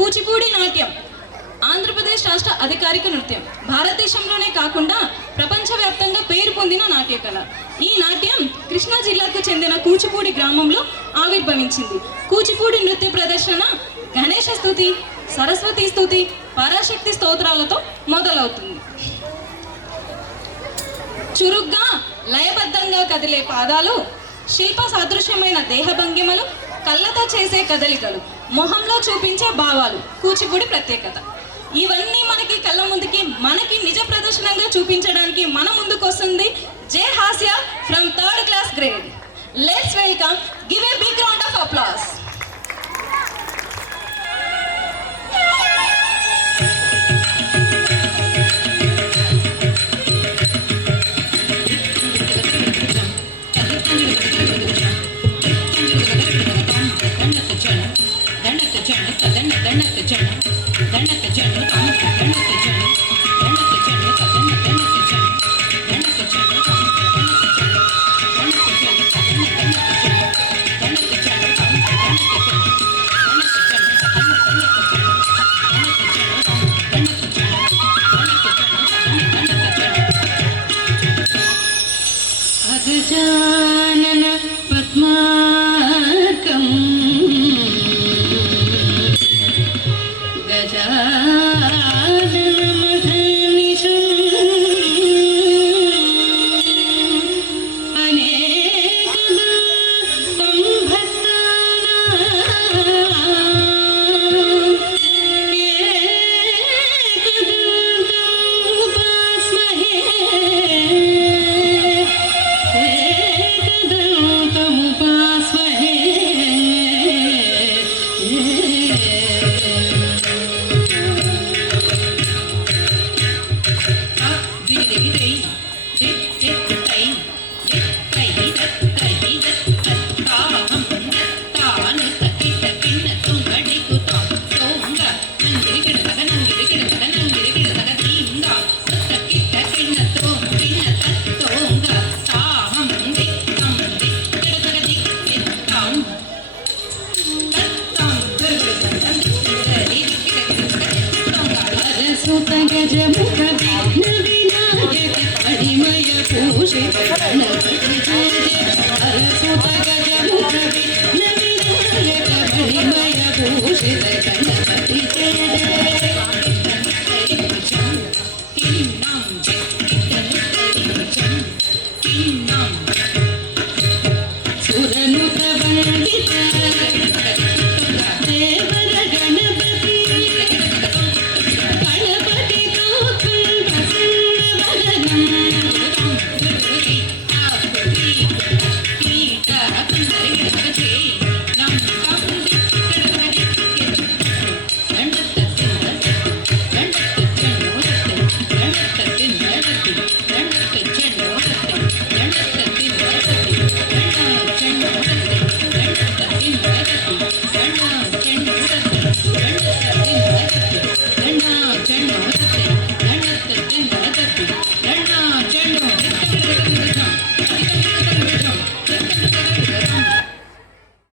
కూచిపూడి నాట్యం ఆంధ్రప్రదేశ్ రాష్ట్ర అధికారిక నృత్యం. భారతదేశంలోనే కాకుండా ప్రపంచవ్యాప్తంగా పేరు పొందిన నాట్య కళ. ఈ నాట్యం కృష్ణా జిల్లాకు చెందిన కూచిపూడి గ్రామంలో ఆవిర్భవించింది. కూచిపూడి నృత్య ప్రదర్శన గణేశ స్తుతి, సరస్వతి స్తుతి, పరాశక్తి స్తోత్రాలతో మొదలవుతుంది. చురుగ్గా లయబద్ధంగా కదిలే పాదాలు, శిల్ప సాదృశ్యమైన దేహ భంగిమలు, కళ్ళతో చేసే కదలికలు, మొహంలో చూపించే భావాలు కూచిపూడి ప్రత్యేకత. ఇవన్నీ మనకి కళ్ళ ముందుకి మనకి నిజ ప్రదర్శనంగా చూపించడానికి మన ముందుకు వస్తుంది J Hasya from 3rd class grade. Let's welcome, give a big round of applause. గజానన పద్మార్కం గజానన మధనిషం అనేకదా గజముఖ విఘ్న వినాయక పరిమయ పూషిత